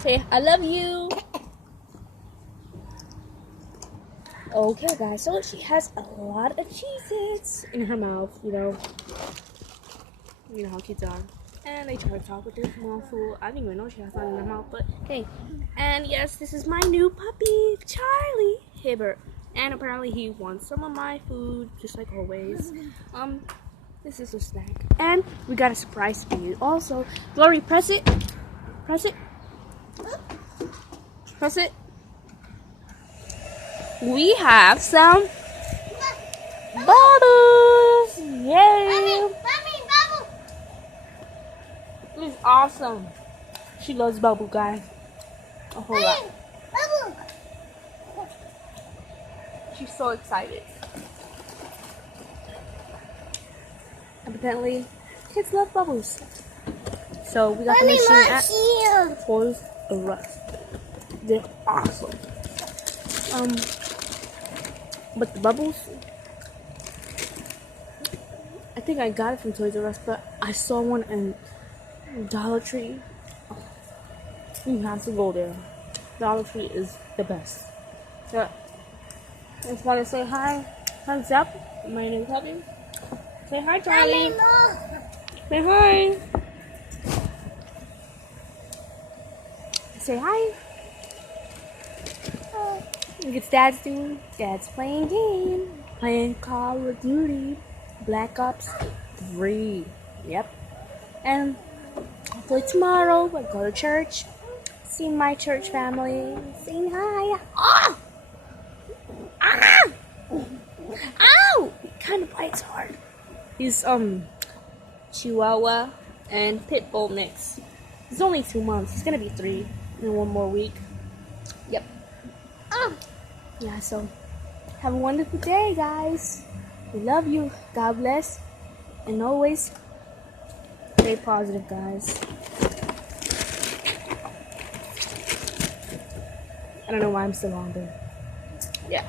Say, I love you. Okay, guys, so she has a lot of Cheez-Its in her mouth, you know how kids are. And they try to talk with their mouthful. I didn't even know she has one in her mouth, but hey. And yes, this is my new puppy, Charlie Hibbert. And apparently he wants some of my food, just like always. This is a snack. And we got a surprise for you. Also, Glory, press it. Press it. Press it. We have some bubbles. Yay! This is awesome. She loves bubble, guys. A whole lot. She's so excited. Evidently, kids love bubbles. So we got the machine at Toys R Us. They're awesome. But the bubbles, I think I got it from Toys R Us, but I saw one in Dollar Tree. You have to go there. Dollar Tree is the best. So, I just want to say hi. Thumbs up. My new puppy. Say hi, Charlie. Say hi. Say hi. Look at Dad's doing. Dad's playing game. Playing Call of Duty. Black Ops 3. Yep. And hopefully tomorrow we'll go to church. See my church family. Saying hi. Oh! Ah! Ow! He kind of bites hard. He's Chihuahua and Pit Bull mix. He's only 2 months. He's gonna be 3 in 1 more week. Yep. Yeah, so have a wonderful day, guys. We love you. God bless. And always stay positive, guys. I don't know why I'm still on there. Yeah.